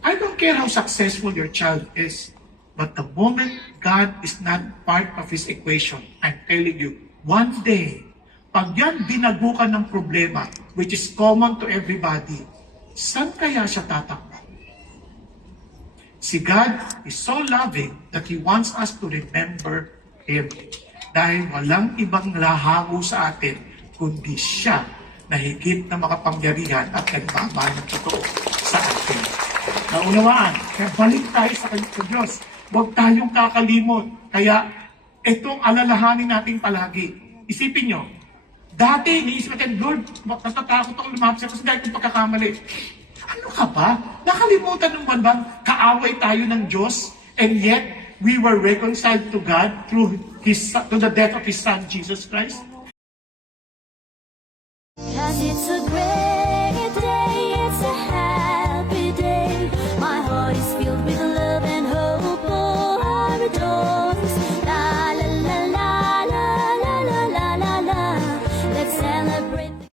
I don't care how successful your child is, but the moment God is not part of his equation, I'm telling you, one day, pag yan binagukan ng problema, which is common to everybody, saan kaya siya tatakbo? Si God is so loving that He wants us to remember Him. Dahil walang ibang lahango sa atin, kundi siya na higit na makapangyarihan at nagmamahal ng totoo sa atin. Naunawaan, kaya balik tayo sa Diyos. Huwag tayong kakalimot. Kaya itong alalahanin natin palagi. Isipin nyo, dati iniisip natin, Lord, natatakot ako lumapit kasi dahil kong pagkakamali. Ano ka ba? Nakalimutan ng ba kaaway tayo ng Diyos and yet we were reconciled to God through the death of His Son, Jesus Christ? 'Cause it's a great